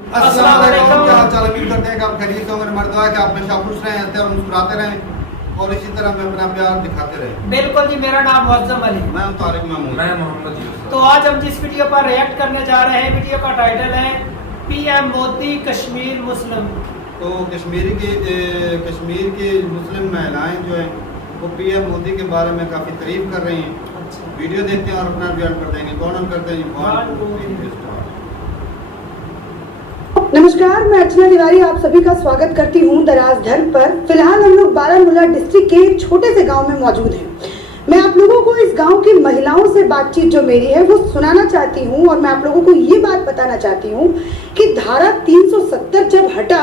अस्सलाम वालेकुम, क्या हाल चाल? उम्मीद करते हैं कि आप खैरियत से होंगे। हमारी दुआ है कि आप हमेशा खुश रहें, हंसते और मुस्कुराते रहें और इसी तरह में अपना प्यार दिखाते रहें। बिल्कुल जी, मेरा नाम मुअज्जम अली, मैं हूं तारिक महमूद, मैं मोहम्मद यूसुफ। तो आज हम जिस वीडियो पर रिएक्ट करने जा रहे हैं, वीडियो का टाइटल है पीएम मोदी कश्मीर मुस्लिम। तो कश्मीर की मुस्लिम महिलाएं जो हैं वो पीएम मोदी के बारे में काफ़ी तारीफ कर रही हैं। अच्छा। वीडियो देखते हैं और अपना रिएक्ट कर देंगे। कौन हम करते हैं? नमस्कार, मैं अर्चना तिवारी आप सभी का स्वागत करती हूँ दराज धर पर। फिलहाल हम लोग बारामूला डिस्ट्रिक्ट के एक छोटे से गांव में मौजूद हैं। मैं आप लोगों को इस गांव की महिलाओं से बातचीत जो मेरी है वो सुनाना चाहती हूँ और मैं आप लोगों को ये बात बताना चाहती हूँ कि धारा 370 जब हटा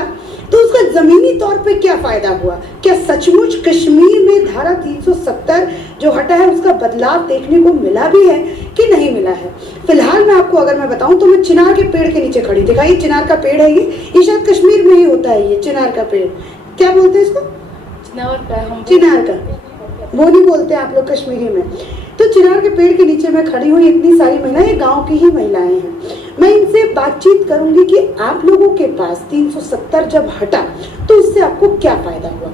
तो उसका जमीनी तौर पे क्या फायदा हुआ। क्या सचमुच कश्मीर में धारा 370 जो हटा है उसका बदलाव देखने को मिला भी है कि नहीं मिला है। फिलहाल मैं आपको अगर मैं बताऊं तो मैं चिनार के पेड़ के नीचे खड़ी। दिखाइए, चिनार का पेड़ है ये शायद कश्मीर में ही होता है। ये चिनार का पेड़ क्या बोलते हैं इसको? चिनार का बोनी बोलते हैं आप लोग कश्मीरी में। तो चिनार के पेड़ के नीचे मैं खड़ी हुई, इतनी सारी महिलाएं गांव की ही महिलाएं हैं। मैं इनसे बातचीत करूंगी कि आप लोगों के पास 370 जब हटा तो उससे आपको क्या फायदा हुआ।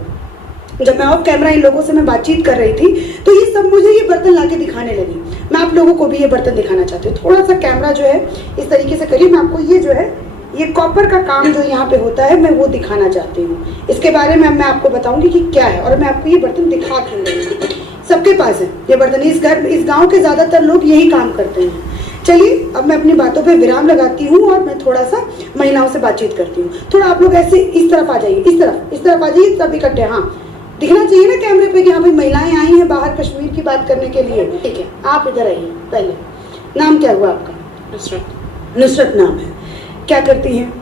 जब मैं ऑफ कैमरा इन लोगों से मैं बातचीत कर रही थी तो ये सब मुझे ये बर्तन लाके दिखाने लगी। मैं आप लोगों को भी ये बर्तन दिखाना चाहती हूँ। थोड़ा सा कैमरा जो है इस तरीके से करिए। मैं आपको ये जो है ये कॉपर का काम जो यहाँ पे होता है मैं वो दिखाना चाहती हूँ। इसके बारे में मैं आपको बताऊंगी कि क्या है और मैं आपको ये बर्तन दिखा क्यों रही हूँ। सबके पास है ये बर्तन। इस गांव के ज्यादातर लोग यही काम करते हैं। चलिए अब मैं अपनी बातों पे विराम लगाती हूँ और मैं थोड़ा सा महिलाओं से बातचीत करती हूँ। थोड़ा आप लोग ऐसे इस तरफ आ जाइए, इस तरफ आ जाइए, सब इकट्ठे। हाँ, दिखना चाहिए ना कैमरे पे कि हाँ भाई महिलाएं आई हैं बाहर कश्मीर की बात करने के लिए। ठीक है, आप इधर आइए। पहले नाम क्या हुआ आपका? नुसरत। नुसरत नाम है। क्या करती हैं?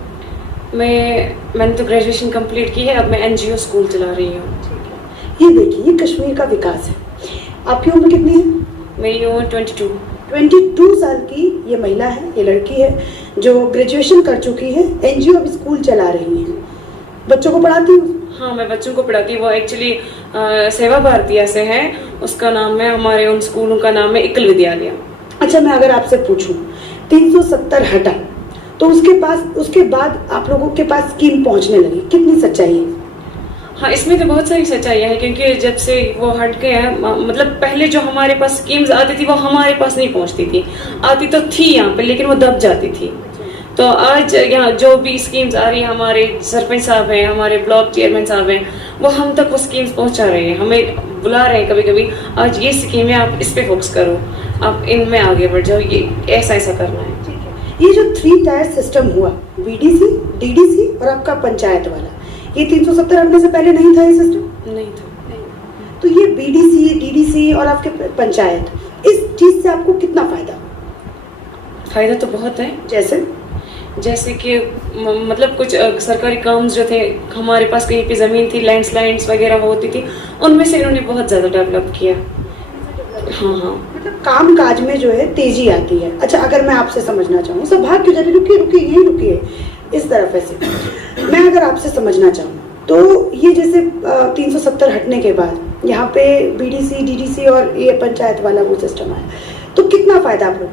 मैंने तो ग्रेजुएशन कंप्लीट की है, अब मैं एनजीओ स्कूल चला रही हूँ। ये देखिए, ये कश्मीर का विकास है। आपकी उम्र कितनी है? मेरी उम्र 22 साल की ये महिला है, ये लड़की है जो ग्रेजुएशन कर चुकी है, एनजीओ अब स्कूल चला रही है। बच्चों को पढ़ाती हूँ? हाँ, मैं बच्चों को पढ़ाती हूँ। वो एक्चुअली सेवा भारतीय से है। उसका नाम है, हमारे उन स्कूलों का नाम है इकल विद्यालय। अच्छा, मैं अगर आपसे पूछूं 370 हटा तो उसके बाद आप लोगों के पास स्कीम पहुंचने लगी, कितनी सच्चाई है? हाँ, इसमें तो बहुत सारी सच्चाई है क्योंकि जब से वो हट गया है, मतलब पहले जो हमारे पास स्कीम्स आती थी वो हमारे पास नहीं पहुंचती थी। आती तो थी यहाँ पे लेकिन वो दब जाती थी। तो आज यहाँ जो भी स्कीम्स आ रही है, हमारे सरपंच साहब हैं, हमारे ब्लॉक चेयरमैन साहब हैं, वो हम तक वो स्कीम्स पहुंचा रहे हैं। हमें बुला रहे हैं कभी कभी, आज ये स्कीम है, आप इस पे फोकस करो, आप इनमें आगे बढ़ जाओ, ये ऐसा करना है। ये जो 3 टायर सिस्टम हुआ, बीडीसी, डीडीसी और आपका पंचायत वाला, ये 370 हटने से पहले नहीं था ये सिस्टम? नहीं था। तो ये बीडीसी, डीडीसी और आपके पंचायत, इस चीज से आपको कितना फायदा तो बहुत है। जैसे कि मतलब कुछ सरकारी काम जो थे, हमारे पास कहीं पे जमीन थी, लैंडस्लाइड्स वगैरह होती थी, उनमें से इन्होंने बहुत ज्यादा डेवलप किया। हाँ, मतलब काम काज में जो है तेजी आती है। अच्छा, अगर मैं आपसे समझना चाहूँ, सब भाग क्यों जा रही? रुकिए, यही रुकिए, इस तरफ ऐसे। मैं अगर आपसे समझना चाहूँ तो ये जैसे 370 हटने के बाद यहाँ पे बीडीसी, डीडीसी और ये पंचायत वाला वो सिस्टम आया, तो कितना फायदा आप लोग?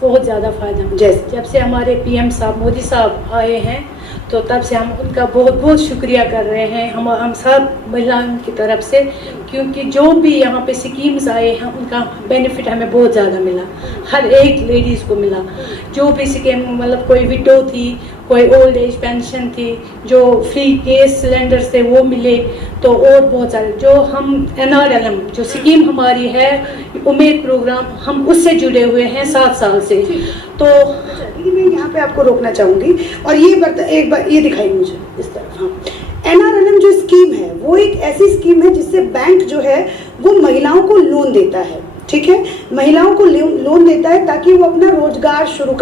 बहुत ज़्यादा फायदा। जैसे जब से हमारे पीएम साहब मोदी साहब आए हैं तो तब से हम उनका बहुत बहुत शुक्रिया कर रहे हैं, हम सब महिलाओं की तरफ से, क्योंकि जो भी यहाँ पे स्कीम्स आए हैं उनका बेनिफिट हमें बहुत ज़्यादा मिला। हर एक लेडीज़ को मिला। जो भी स्कीम, मतलब कोई विडो थी, कोई ओल्ड एज पेंशन थी, जो फ्री गैस सिलेंडर से वो मिले, तो और बहुत सारे जो हम NRLM जो स्कीम हमारी है उमेद प्रोग्राम, हम उससे जुड़े हुए हैं 7 साल से। तो मैं यहाँ पे आपको रोकना चाहूंगी और ये एक बार ये दिखाई मुझे इस तरफ। हाँ, NRLM जो स्कीम है वो एक ऐसी स्कीम है जिससे बैंक जो है वो महिलाओं को लोन देता है। ठीक है, महिलाओं को लोन देता है ताकि वो अपना रोजगार शुरू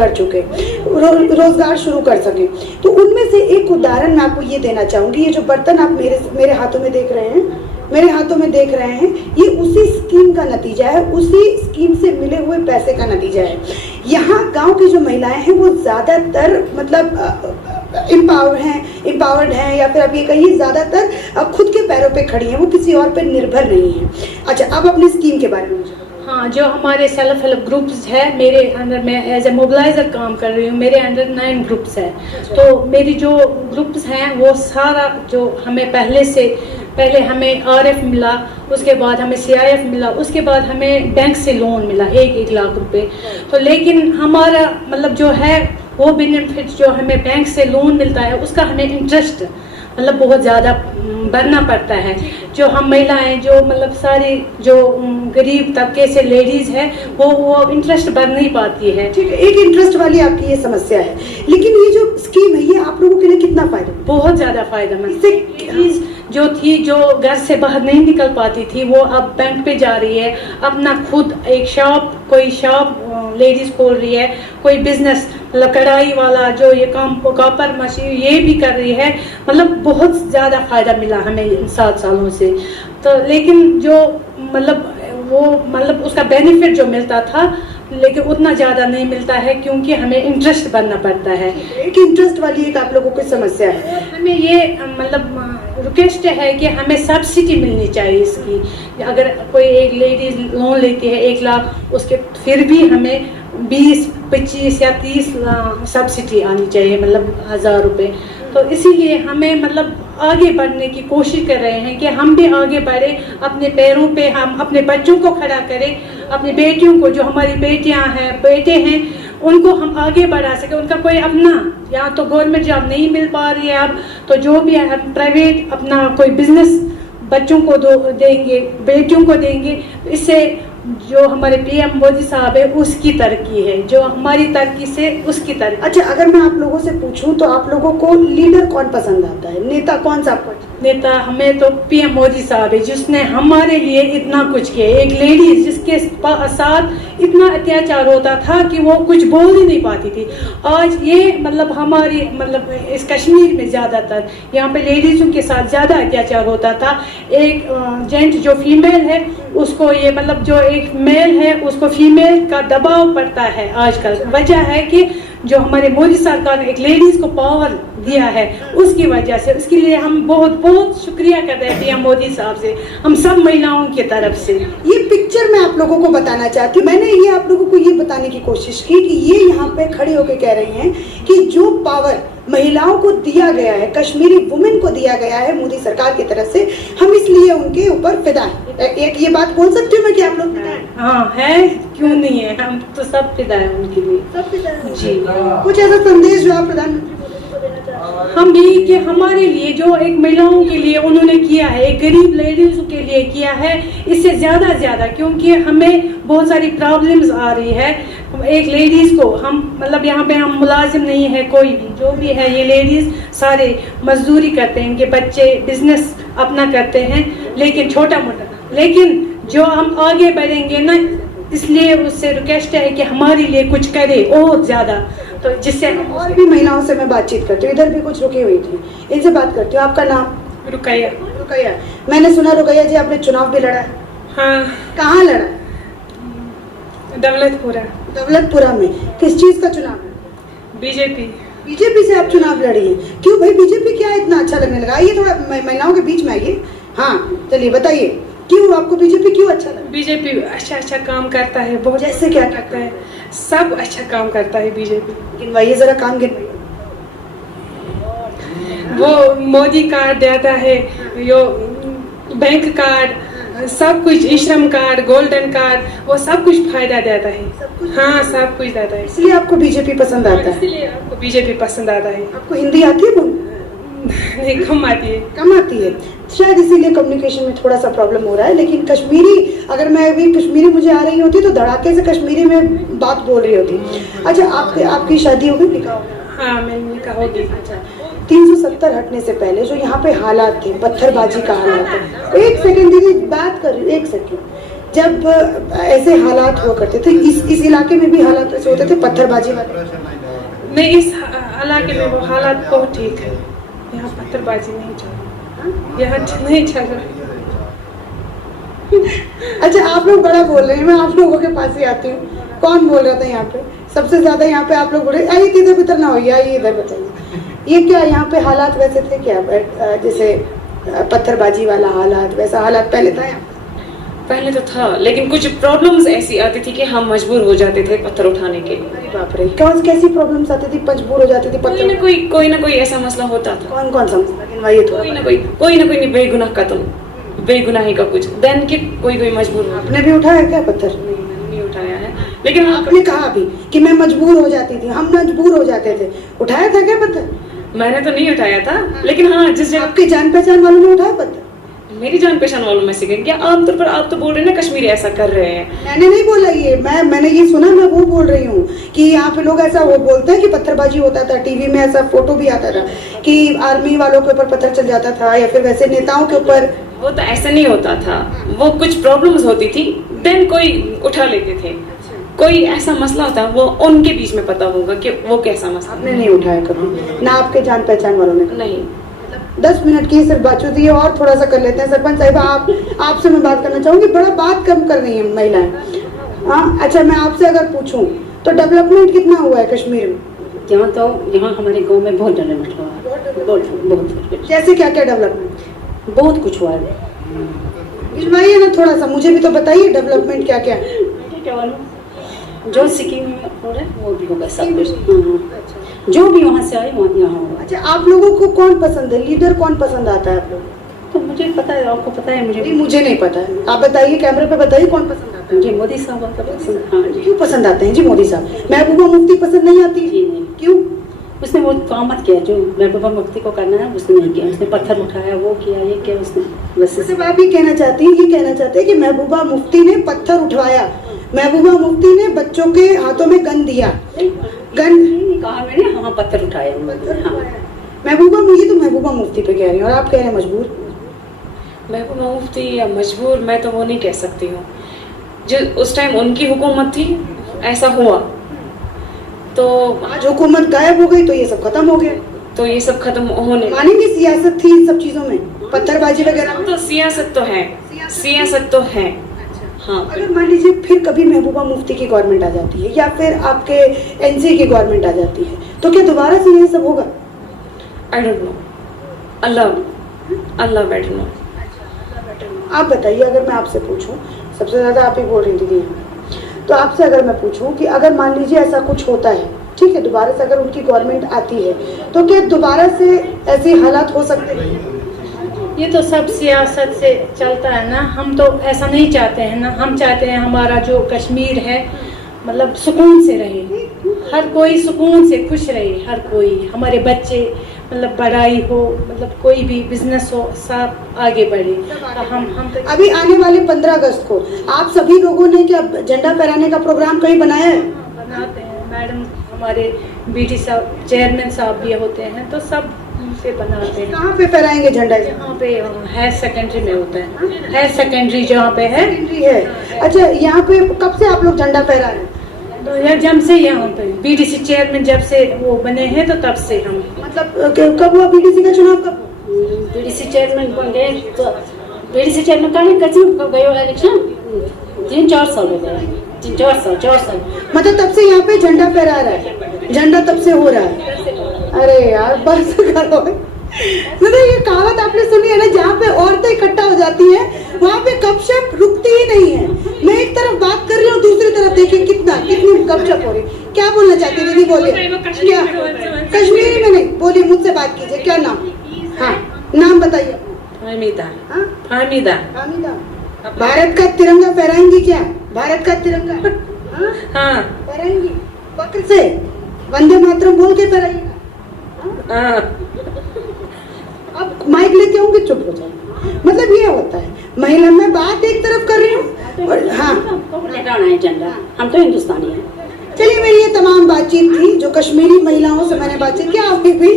कर सके। तो उनमें से एक उदाहरण मैं आपको ये देना चाहूंगी। ये जो बर्तन आप मेरे हाथों में देख रहे हैं, ये उसी स्कीम का नतीजा है, उसी स्कीम से मिले हुए पैसे का नतीजा है। यहाँ गांव की जो महिलाएं हैं वो ज्यादातर मतलब एम्पावर्ड हैं या फिर आप ये कहिए ज्यादातर खुद के पैरों पे खड़ी हैं, वो किसी और पे निर्भर नहीं है। अच्छा, अब अपनी स्कीम के बारे में मुझे। हाँ, जो हमारे सेल्फ हेल्प ग्रुप्स है, मेरे अंदर मैं एज ए मोबिलाइजर काम कर रही हूँ। मेरे अंडर 9 ग्रुप्स है। तो मेरी जो ग्रुप्स हैं वो सारा जो हमें पहले हमें RF मिला, उसके बाद हमें CIF मिला, उसके बाद हमें बैंक से लोन मिला 1-1 लाख रुपए। तो लेकिन हमारा मतलब जो है वो बेनिफिट जो हमें बैंक से लोन मिलता है उसका हमें इंटरेस्ट मतलब बहुत ज़्यादा भरना पड़ता है। जो हम महिलाएं जो मतलब सारी जो गरीब तबके से लेडीज़ है वो इंटरेस्ट भर नहीं पाती है। ठीक है, एक इंटरेस्ट वाली आपकी ये समस्या है, लेकिन ये जो स्कीम है ये आप लोगों के लिए कितना फायदा? बहुत ज़्यादा फायदेमंद। इससे जो थी जो घर से बाहर नहीं निकल पाती थी वो अब बैंक पे जा रही है, अपना खुद एक कोई शॉप लेडीज खोल रही है, कोई बिजनेस मतलब कढ़ाई वाला जो ये काम कॉपर मशीन ये भी कर रही है। मतलब बहुत ज़्यादा फायदा मिला हमें इन 7 सालों से। तो लेकिन जो मतलब उसका बेनिफिट जो मिलता था लेकिन उतना ज़्यादा नहीं मिलता है क्योंकि हमें इंटरेस्ट भरना पड़ता है। एक इंटरेस्ट वाली एक आप लोगों की समस्या है। हमें ये मतलब रिक्वेस्ट है कि हमें सब्सिडी मिलनी चाहिए इसकी। अगर कोई एक लेडीज लोन लेती है 1 लाख, उसके फिर भी हमें 20, 25 या 30 सब्सिडी आनी चाहिए, मतलब 1000 रुपये। तो इसीलिए हमें मतलब आगे बढ़ने की कोशिश कर रहे हैं कि हम भी आगे बढ़े, अपने पैरों पे हम अपने बच्चों को खड़ा करें, अपनी बेटियों को, जो हमारी बेटियां हैं बेटे हैं उनको हम आगे बढ़ा सके। उनका कोई अपना या तो गवर्नमेंट जॉब नहीं मिल पा रही है अब, तो जो भी है प्राइवेट अपना कोई बिजनेस बच्चों को देंगे, बेटियों को देंगे। इससे जो हमारे PM मोदी साहब है उसकी तरक्की है, जो हमारी तरक्की से उसकी तरक्की। अच्छा, अगर मैं आप लोगों से पूछूं तो आप लोगों को लीडर कौन पसंद आता है, नेता कौन सा आपको? नेता हमें तो PM मोदी साहब है, जिसने हमारे लिए इतना कुछ किया। एक लेडीज जिसके साथ इतना अत्याचार होता था कि वो कुछ बोल ही नहीं पाती थी। आज ये मतलब हमारी मतलब इस कश्मीर में ज़्यादातर यहाँ पे लेडीज़ों के साथ ज़्यादा अत्याचार होता था। एक जेंट जो फीमेल है उसको ये मतलब जो एक मेल है उसको फीमेल का दबाव पड़ता है आजकल। वजह है कि जो हमारे मोदी सरकार ने एक लेडीज को पावर दिया है उसकी वजह से। उसके लिए हम बहुत बहुत शुक्रिया कर रहे हैं PM मोदी साहब से, हम सब महिलाओं की तरफ से। ये पिक्चर मैं आप लोगों को बताना चाहती हूँ। मैंने ये आप लोगों को ये बताने की कोशिश की कि ये यहाँ पे खड़े होकर कह रही हैं कि जो पावर महिलाओं को दिया गया है, कश्मीरी वुमेन को दिया गया है मोदी सरकार की तरफ से, हम इसलिए उनके ऊपर फिदा है। एक ये बात बोल सकती हूँ मैं कि आप लोग फिदा हैं? हाँ है, क्यों नहीं है, हम तो सब फिदा है उनके लिए। सब फिदा है जी। कुछ ऐसा संदेश जो आप प्रधानमंत्री हम भी कि हमारे लिए जो एक महिलाओं के लिए उन्होंने किया है, एक गरीब लेडीज के लिए किया है, इससे ज़्यादा क्योंकि हमें बहुत सारी प्रॉब्लम्स आ रही है। एक लेडीज़ को हम मतलब यहाँ पे हम मुलाजिम नहीं है, कोई भी जो भी है ये लेडीज़ सारे मजदूरी करते हैं, इनके बच्चे बिजनेस अपना करते हैं लेकिन छोटा मोटा। लेकिन जो हम आगे बढ़ेंगे ना, इसलिए उससे रिक्वेस्ट है कि हमारे लिए कुछ करे और ज़्यादा, तो जिससे और भी महिलाओं से मैं बातचीत करती हूँ। इधर भी कुछ रुकी हुई थी, इनसे बात करती हूँ। आपका नाम? रुकैया। रुकैया, मैंने सुना रुकैया जी आपने चुनाव भी लड़ा है। हाँ। कहाँ लड़ा? दौलतपुरा में। किस चीज का चुनाव है? बीजेपी से आप चुनाव लड़ी हैं। क्यों भाई, बीजेपी क्या इतना अच्छा लगने लगा? आइए थोड़ा महिलाओं के बीच में आइए। हाँ चलिए बताइए, क्यों आपको बीजेपी क्यों अच्छा लगा? बीजेपी अच्छा काम करता है, बहुत जैसे क्या करता है? सब अच्छा काम करता है बीजेपी। गिनवाइए जरा, काम गिनवाइए। वो मोदी कार्ड देता है, यो बैंक कार्ड, सब कुछ, ई श्रम कार्ड, गोल्डन कार्ड, वो सब कुछ फायदा देता है। हाँ सब कुछ देता है, इसलिए आपको बीजेपी पसंद आता है? इसलिए आपको बीजेपी पसंद आता है। आपको हिंदी आती है बोलना? नहीं, कम आती है। कम आती है, शायद इसीलिए कम्युनिकेशन में थोड़ा सा प्रॉब्लम हो रहा है। लेकिन कश्मीरी, अगर मैं अभी कश्मीरी मुझे आ रही होती तो धड़ाके से कश्मीरी में बात बोल रही होती। अच्छा, आपकी शादी हो गई, निकाह हो गया? हाँ मैंने निकाह हो गई। 370 हटने से पहले जो यहाँ पे हालात थे, पत्थरबाजी का हालात है। एक सेकंड दीदी, बात कर रही हूँ, एक सेकंड। जब ऐसे हालात हुआ करते थे, इस इलाके में भी हालात ऐसे होते थे पत्थरबाजी वाले? नहीं, इस इलाके में वो हालात बहुत ठीक है, यहाँ पत्थरबाजी नहीं चल रही, यहाँ नहीं चल रहा। अच्छा, आप लोग बड़ा बोल रहे हैं, मैं आप लोगों के पास ही आती हूँ। कौन बोल रहा था यहाँ पे सबसे ज्यादा? यहाँ पे आप लोग बोल रहे, आइए इधर भीतर ना होइए, आइए इधर बताइए। ये क्या यहाँ पे हालात वैसे थे क्या, जैसे पत्थरबाजी वाला हालात, वैसा हालात पहले था यहाँ? पहले तो था, लेकिन कुछ प्रॉब्लम्स ऐसी आती थी कि हम मजबूर हो जाते थे पत्थर उठाने के लिए। अरे बाप रे, कैसी प्रॉब्लम्स आती थी, मजबूर हो जाती थी पत्थर? कोई ना कोई ऐसा मसला होता था। कौन सा मसला गिनवाइए थोड़ा। कोई ना कोई बेगुनाह का तुम, बेगुनाही का कुछ, देन कि कोई मजबूर हो। आपने भी उठाया क्या पत्थर? नहीं उठाया है, लेकिन आपने कहा अभी कि मैं मजबूर हो जाती थी, हम मजबूर हो जाते थे, उठाया था क्या पत्थर? मैंने तो नहीं उठाया था, लेकिन हाँ जिस जगह आपके जान पहचान वालों ने उठाया पत्थर? मेरी जान पहचान वालों में से क्या आमतौर पर आप तो बोल रहे हैं ना कश्मीरी ऐसा कर रहे हैं। मैंने नहीं बोला ये, मैंने ये सुना, मैं वो बोल रही हूँ कि यहाँ पे लोग ऐसा वो बोलते हैं कि पत्थरबाजी होता था, टीवी में ऐसा फोटो भी आता था कि आर्मी वालों के ऊपर पत्थर चल जाता था या फिर वैसे नेताओं के ऊपर। वो तो ऐसा नहीं होता था, वो कुछ प्रॉब्लम्स होती थी, देन कोई उठा लेते थे। कोई ऐसा मसला होता है वो उनके बीच में पता होगा कि वो कैसा मसला। आपने नहीं उठाया कभी ना? आपके जान पहचान वालों ने? नहीं। 10 मिनट की सिर्फ बात होती है और थोड़ा सा कर लेते हैं। सरपंच साहिबा, आपसे मैं बात करना चाहूंगी, बड़ा बात कम कर रही है महिलाएं। हाँ अच्छा, मैं आपसे अगर पूछूं तो डेवलपमेंट कितना हुआ है कश्मीर में? यहाँ हमारे गांव में बहुत डेवलपमेंट हुआ है, बहुत। जैसे क्या क्या डेवलपमेंट? बहुत कुछ हुआ है। गिनवाइए ना थोड़ा सा, मुझे भी तो बताइए डेवलपमेंट क्या क्या है। जो सिक्किम में हो रहा है वो भी होगा सब कुछ। जो भी वहाँ से आए वहाँ यहाँ होगा। अच्छा, आप लोगों को कौन पसंद है, लीडर कौन पसंद आता है आप लोग? तो मुझे पता है, आपको पता है, मुझे नहीं पता है। आप बताइए, कैमरे पे बताइए कौन पसंद आता है? जी मोदी साहब आपका पसंद। हाँ जी। क्यों पसंद आते हैं जी मोदी साहब? महबूबा मुफ्ती पसंद नहीं आती? जी नहीं। क्यों? उसने वो काम मत किया जो महबूबा मुफ्ती को करना है, उसने नहीं किया। उसने पत्थर उठाया, वो किया, ये किया उसने, बस। मतलब आप ये कहना चाहती हैं कि महबूबा मुफ्ती ने पत्थर उठवाया, महबूबा मुफ्ती ने बच्चों के हाथों में गन दिया। गन कहा मैंने? हाँ पत्थर उठाया। हाँ महबूबा, मुझे तो महबूबा मुफ्ती पे कह रही हूँ और आप कह रहे हैं मजबूर। महबूबा मुफ्ती या मजबूर, मैं तो वो नहीं कह सकती हूँ। जो उस टाइम उनकी हुकूमत थी ऐसा हुआ, तो आज हुकूमत गायब हो गई तो ये सब खत्म हो गया। तो ये सब खत्म होने मानेंगे सियासत थी इन सब चीजों में, पत्थरबाजी वगैरह? तो सियासत तो है, सियासत तो है। हाँ, अगर मान लीजिए फिर कभी महबूबा मुफ्ती की गवर्नमेंट आ जाती है या फिर आपके एनसी की गवर्नमेंट आ जाती है तो क्या दोबारा से ये सब होगा? I don't know, Allah better know. आप बताइए, अगर मैं आपसे पूछूं, सबसे ज्यादा आप ही बोल रही थी यहाँ, तो आपसे अगर मैं पूछूं कि अगर मान लीजिए ऐसा कुछ होता है, ठीक है, दोबारा से अगर उनकी गवर्नमेंट आती है तो क्या दोबारा से ऐसे हालात हो सकते हैं? ये तो सब सियासत से चलता है ना, हम तो ऐसा नहीं चाहते हैं ना। हम चाहते हैं हमारा जो कश्मीर है मतलब सुकून से रहे, हर कोई सुकून से खुश रहे, हर कोई, हमारे बच्चे मतलब पढ़ाई हो, मतलब कोई भी बिजनेस हो, सब आगे बढ़े। तो हम तो अभी आने वाले 15 अगस्त को आप सभी लोगों ने क्या झंडा फहराने का प्रोग्राम कहीं बनाया है? बनाते हैं मैडम, हमारे बीटी साहब, चेयरमैन साहब भी होते हैं, तो सब से बनाते हैं। कहाँ पे फहराएंगे झंडा? यहाँ पे हायर सेकेंडरी में होता है, हायर सेकेंडरी जहाँ पे है। अच्छा, यहाँ पे कब से आप लोग झंडा फहरा रहे हैं? तो जब से यहाँ पे बीडीसी चेयरमैन जब से वो बने हैं तो तब से हम, मतलब कब हुआ बीडीसी का चुनाव? कब बीडीसी चेयरमैन बन गए? तो बीडीसी चेयरमैन कब गए इलेक्शन? 3-4 साल हो गए, 4 साल। मतलब तब से यहाँ पे झंडा फहरा रहा है, झंडा तब से हो रहा है। अरे यार बस करो। मतलब ये कहावत आपने सुनी है ना, जहाँ पे औरतें इकट्ठा हो जाती हैं वहाँ पे गपशप रुकती ही नहीं है। मैं एक तरफ बात कर रही हूँ, दूसरी तरफ देखिए कितनी गपशप हो रही। क्या बोलना चाहती है दीदी, बोलिए। क्या कश्मीरी में नहीं, बोलिए, मुझसे बात कीजिए। क्या नाम? हाँ नाम बताइए। हामिदा। हाँ? हामिदा। भारत का तिरंगा फहराएंगी क्या? भारत का तिरंगा हाँ फहराएंगी फक्र से, वंदे मातरम बोल के फहराइएगा। अब माइक लेके आऊंगी, चुप हो जाए। मतलब ये होता है, महिला में बात एक तरफ कर रही हूँ और हाँ लहराना है झंडा, हम तो हिंदुस्तानी हैं। चलिए, मेरी ये तमाम बातचीत थी जो कश्मीरी महिलाओं से मैंने बातचीत किया। अभी भी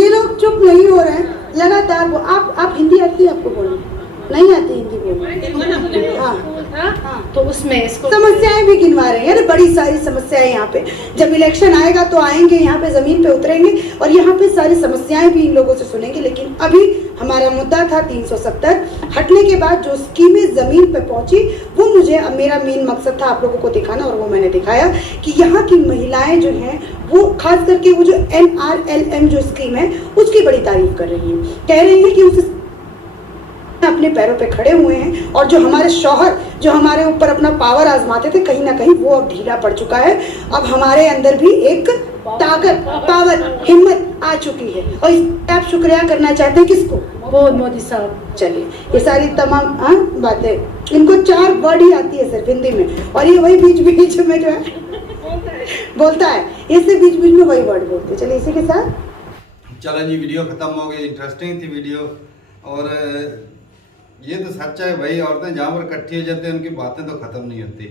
ये लोग चुप नहीं हो रहे हैं, लगातार वो आप हिंदी आती है आपको बोलने? नहीं आती हिंदी बोलने? हाँ, तो उसमें इसको समस्याएं भी गिनवा रहे हैं, बड़ी सारी समस्याएं यहाँ पे। जब इलेक्शन आएगा तो आएंगे यहाँ पे, जमीन पे उतरेंगे और यहाँ पे सारी समस्याएं भी इन लोगों से सुनेंगे। लेकिन अभी हमारा मुद्दा था 370 हटने के बाद जो स्कीमें जमीन पे पहुंची, वो मुझे, मेरा मेन मकसद था आप लोगों को दिखाना, और वो मैंने दिखाया कि यहाँ की महिलाएं जो हैं वो खास करके वो जो NRLM जो स्कीम है उसकी बड़ी तारीफ कर रही है। कह रही है कि उस अपने पैरों पे खड़े हुए हैं और जो हमारे शौहर जो हमारे ऊपर अपना पावर आजमाते थे, कहीं ना कहीं वो अब ढीला पड़ चुका है। अब हमारे अंदर भी एक ताकत, पावर, हिम्मत आ चुकी है और इसका आप शुक्रिया करना चाहते हैं किसको? बहुत मोदी साहब। चलिए, ये सारी तमाम बातें, इनको 4 वर्ड ही आती है सिर्फ हिंदी में, और ये वही बीच बीच में जो है बोलता है, इससे बीच बीच में वही वर्ड बोलते। चलिए इसी के साथ चलो जी, वीडियो ख़त्म हो गई। इंटरेस्टिंग थी वीडियो, और ये तो सच है भाई, औरतें जहाँ पर इकट्ठी हो जाती हैं उनकी बातें तो ख़त्म नहीं होती।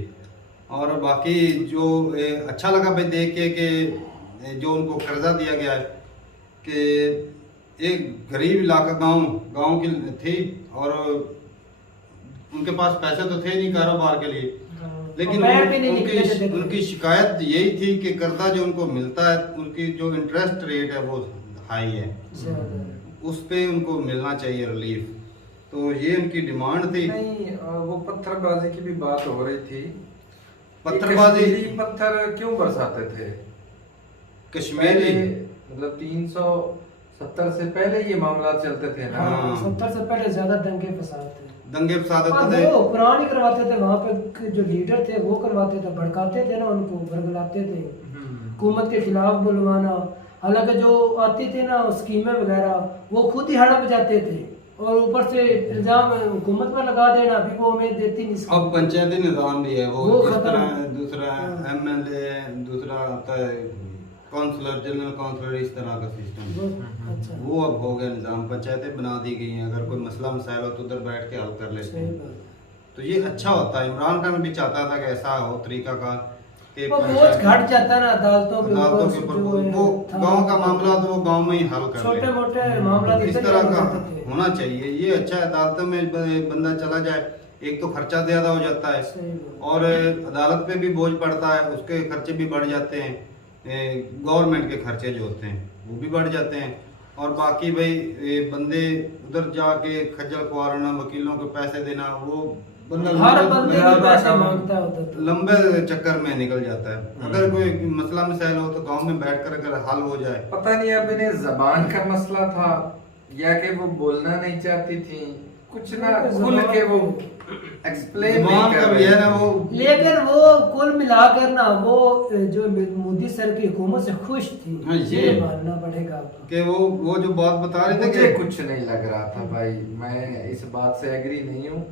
और बाकी जो अच्छा लगा भाई देख के कि जो उनको कर्जा दिया गया है कि एक गरीब इलाका गांव की थी, और उनके पास पैसे तो थे नहीं कारोबार के लिए, लेकिन उनकी शिकायत यही थी कि कर्जा जो उनको मिलता है, उनकी जो इंटरेस्ट रेट है वो हाई है, उस पे उनको मिलना चाहिए रिलीफ। तो ये उनकी डिमांड थी। नहीं, वो पत्थरबाजी की भी बात हो रही थी। पत्थरबाजी, पत्थर क्यों बरसाते थे कश्मीरी? मतलब 370 से पहले ये मामला चलते थे ना। 70 से पहले ज्यादा दंगे फसाद फसाद थे। वो कुरान ही करवाते थे, वहाँ पे जो लीडर थे वो करवाते थे, भड़काते थे ना उनको, भड़काते थे, हुकूमत के खिलाफ बुलवाना। हालांकि जो आती थी ना स्कीमें वगैरह, वो खुद ही हड़प जाते थे, और ऊपर से इल्जाम हुकूमत पर लगा देना, अभी वो हमें देती नहीं। अब पंचायती निजाम भी है वो इस तरह, दूसरा हाँ। MLA, दूसरा आता है काउंसलर, जनरल काउंसलर, इस तरह का सिस्टम। अच्छा। वो अब हो गया निजाम, पंचायतें बना दी गई हैं, अगर कोई मसला मसाइल हो तो उधर बैठ के हल कर लेते हैं। तो ये अच्छा होता है। इमरान खान भी चाहता था कि ऐसा हो तरीका का, वो बोझ घट जाता है ना अदालतों के ऊपर, वो गांव का मामला तो वो गांव में ही हल कर, छोटे मोटे मामला इस तरह का होना चाहिए। ये अच्छा है, अदालतों में बंदा चला जाए, एक तो खर्चा ज्यादा हो जाता है, और अदालत पे भी बोझ पड़ता है, उसके खर्चे भी बढ़ जाते हैं, गवर्नमेंट के खर्चे जो होते हैं वो भी बढ़ जाते हैं। और बाकी भाई बंदे उधर जाके खज्जल खुआरना, वकीलों को पैसे देना, वो हर बंदे के पैसे मांगता है, लंबे चक्कर में निकल जाता है। अगर कोई मसला मसाइल हो तो गांव में बैठकर अगर हल हो जाए। पता नहीं अब इन्हें जबान का मसला था या कि वो बोलना नहीं चाहती थी, कुछ ना खुल के वो एक्सप्लेन नहीं कर रही है ना वो। लेकिन वो कुल मिलाकर ना वो जो मोदी सर की हुकूमत से खुश थी। हाँ, ये मानना पड़ेगा आपको कि वो जो बात बता रहे थे मुझे कि कुछ नहीं लग रहा था भाई, मैं इस बात से एग्री नहीं हूँ।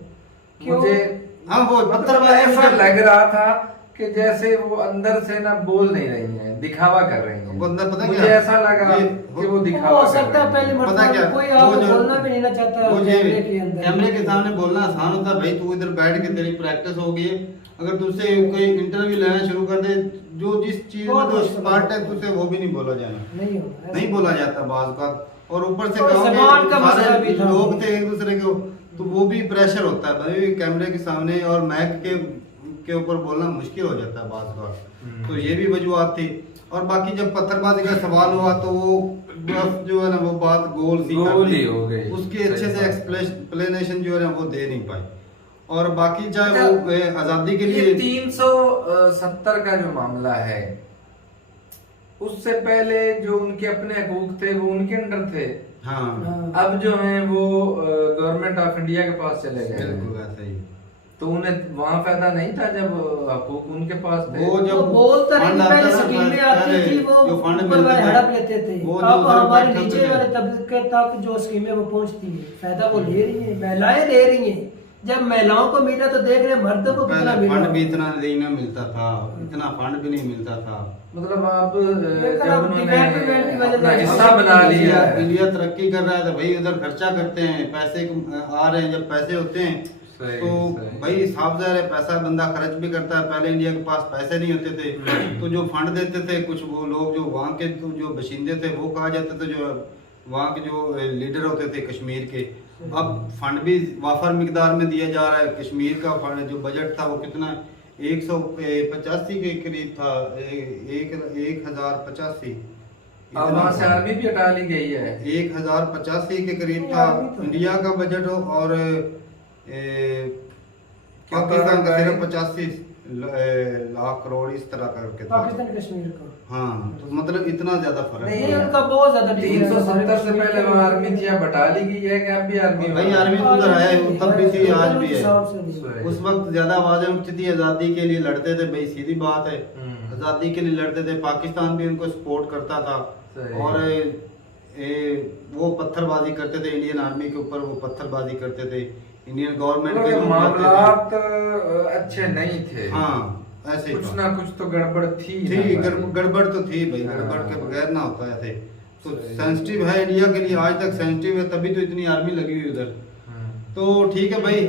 क्यों? मुझे वो मतलब ऐसा लग रहा था कि जैसे वो अंदर से ना बोल नहीं रही हैं, दिखावा कर रही हैं। बंदा पता मुझे क्या ऐसा लगा कि वो दिखावा हो सकता है पहले पता क्या, कोई आपको बोलना भी नहीं ना चाहता कैमरे के सामने बोलना आसान होता है भाई। तू इधर बैठ के तेरी प्रैक्टिस हो गई है, अगर तुझसे कोई इंटरव्यू लेना शुरू कर दे, जो जिस चीज में तो एक्सपर्ट है तुझसे वो भी नहीं बोला जाना, नहीं बोला जाता बात का। और ऊपर से गांव के सारे लोग थे एक दूसरे के, तो वो भी प्रेशर होता है भाई कैमरे के सामने, और माइक के ऊपर बोलना मुश्किल हो जाता है बात का। तो ये भी वजूहत थी। और बाकी जब पत्थरबाजी का सवाल हुआ तो वो बस जो है ना वो बात गोल सी हो गई, उसकी अच्छे से एक्सप्लेनेशन जो है ना वो दे नहीं पाई। और बाकी चाहे वो आजादी के लिए 370 का जो मामला है, उससे पहले जो उनके अपने हकूक थे वो उनके अंडर थे। हाँ, अब जो है वो गवर्नमेंट ऑफ इंडिया के पास चले गए। बिल्कुल ऐसा ही। तो उन्हें वहाँ फायदा नहीं था जब हकूक उनके पास थे। वो जब बोलता नहीं, पहले स्कीमें आती थी वो ऊपर वाले हड़प लेते थे। अब हमारे नीचे वाले तबके तक जो स्कीमें वो पहुंचती है, फायदा वो ले रही है, महिलाएं ले रही हैं। जब महिलाओं को मिला तो देख रहे मर्दों को कितना मिला। फंड भी इतना नहीं मिलता था, इतना फंड भी नहीं मिलता था। मतलब अब जब उन्होंने अपना हिस्सा बना लिया, इंडिया तरक्की कर रहा है तो भाई उधर खर्चा करते हैं, पैसे आ रहे हैं, जब पैसे होते हैं तो भाई साफ ज़ाहिर है पैसा बंदा खर्च भी करता है। पहले इंडिया के पास पैसे नहीं होते थे, तो जो फंड देते थे कुछ वो लोग जो वहाँ के जो बशिंदे थे वो कहा जाते थे, जो वहाँ के जो लीडर होते थे कश्मीर के। अब फंड भी वाफर मिकदार में दिया जा रहा है। कश्मीर का फंड जो बजट था वो कितना 185 के करीब था, 1085। अब वहाँ से आर्मी भी हटा ली गई है। 1085 के करीब था इंडिया का बजट, और पाकिस्तान का सिर्फ लाख करोड़ इस तरह करके था। पाकिस्तान कश्मीर का। हाँ, तो मतलब इतना ज्यादा फर्क नहीं, नहीं, उनका बहुत ज्यादा 370 से पहले वहाँ आर्मी थी, अब हटा ली गई है कि अब भी आर्मी भाई आर्मी तो उधर है, तब भी थी, आज भी है। है। उस वक्त ज्यादा आवाजें उठती थी, आजादी के लिए लड़ते थे भाई, सीधी बात है, आजादी के लिए लड़ते थे। पाकिस्तान भी उनको सपोर्ट करता था सही। और वो पत्थरबाजी करते थे इंडियन आर्मी के ऊपर, वो पत्थरबाजी करते थे इंडियन गवर्नमेंट के लोग मामलात अच्छे नहीं थे। हाँ, ऐसे ही कुछ था। ना कुछ तो गड़बड़ थी गड़बड़ तो थी भाई, गड़बड़ के बगैर ना होता है। तो सेंसिटिव है इंडिया के लिए, आज तक सेंसिटिव है, तभी तो इतनी आर्मी लगी हुई उधर। तो ठीक है भाई,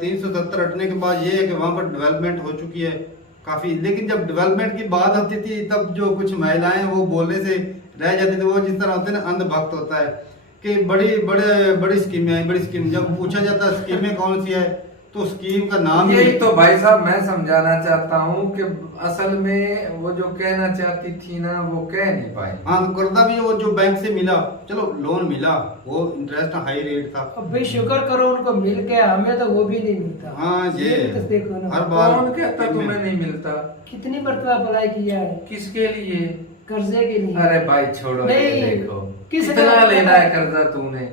370 हटने के बाद ये है कि वहाँ पर डेवलपमेंट हो चुकी है काफी, लेकिन जब डेवलपमेंट की बात होती थी तब जो कुछ महिलाएं वो बोलने से रह जाती थी। वो जिस तरह होते हैं ना, अंधभक्त होता है कि बड़ी स्कीमें आई, बड़ी स्कीम। जब पूछा जाता है स्कीमें कौन सी है, तो स्कीम का नाम यही तो भाई साहब मैं समझाना चाहता हूँ कि असल में वो जो कहना चाहती थी ना, वो कह नहीं पाई। हाँ, तो करदा भी वो जो बैंक से मिला, चलो लोन मिला, वो इंटरेस्ट हाई रेट था। अब भाई शुक्र करो उनको मिल गया, हमें तो वो भी नहीं मिलता। हाँ, ये तो देखो ना, हर बार कौन कहता तुम्हें नहीं मिलता? कितनी मरतबा अप्लाई किया है किसके लिए? कर्जे के लिए। अरे भाई छोड़ो, नहीं, ये देखो किस कितना तरह- लेना है कर्जा तूने?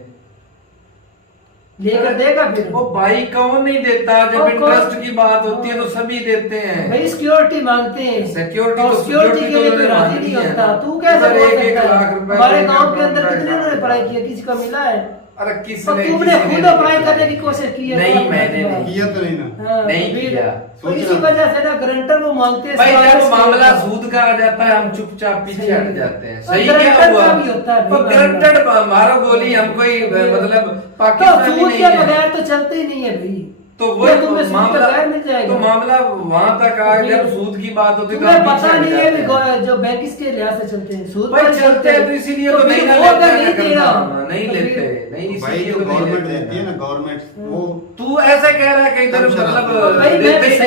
लेकर देगा फिर वो भाई कौन नहीं देता? जब कौन- इंटरेस्ट की बात होती है तो सभी देते हैं। भाई सिक्योरिटी मांगते हैं, सिक्योरिटी और तो सिक्योरिटी के लिए कोई राजी नहीं होता। तू कैसे उधर बोल 1-1 सकता लाख है? रुपए हमारे देना गांव के अंदर पड़ता है। कितने लोगों ने पढ़ाई किया, किसी का मिला है? अरे तो किसने तुमने किसी खुद ने अप्लाई नहीं करने किया। की कोशिश की है? नहीं, मैंने नहीं किया तो नहीं ना। हाँ, नहीं फिर- किया। तो इसी वजह से ना गारंटर वो मांगते हैं। भाई जब सारे मामला से- सूद का आ जाता है, हम चुपचाप पीछे सही हट है। जाते हैं। और सही क्या गारंटर हुआ? का भी होता है भाई तो गारंटेड मारो गोली, हम कोई मतलब तो पाकिस्तानी सूद नहीं के है। बगैर तो चलते ही नहीं है भाई। तो क्या वही तुम्हें सूद के मामला, बगैर मिल जाएगा? तो मामला वहां तक आ गया, जब सूद की बात होती है तो तुम्हें हम पता पीछे हट नहीं जाते है हैं। भी जो बैंक इसके लिहाज से चलते हैं, सूद भाई पर चलते हैं तो इसीलिए तो फिर नहीं ना वो लेते अगर हैं नहीं दे रहा, नहीं तो लेते, फिर- नहीं भाई इसीलिए जो तो नहीं गवर्नमेंट लेते देती है हैं। ना, गवर्नमेंट वो तू ऐसे कह रहा है कि इधर तब शराब- मतलब भाई मैं देते ही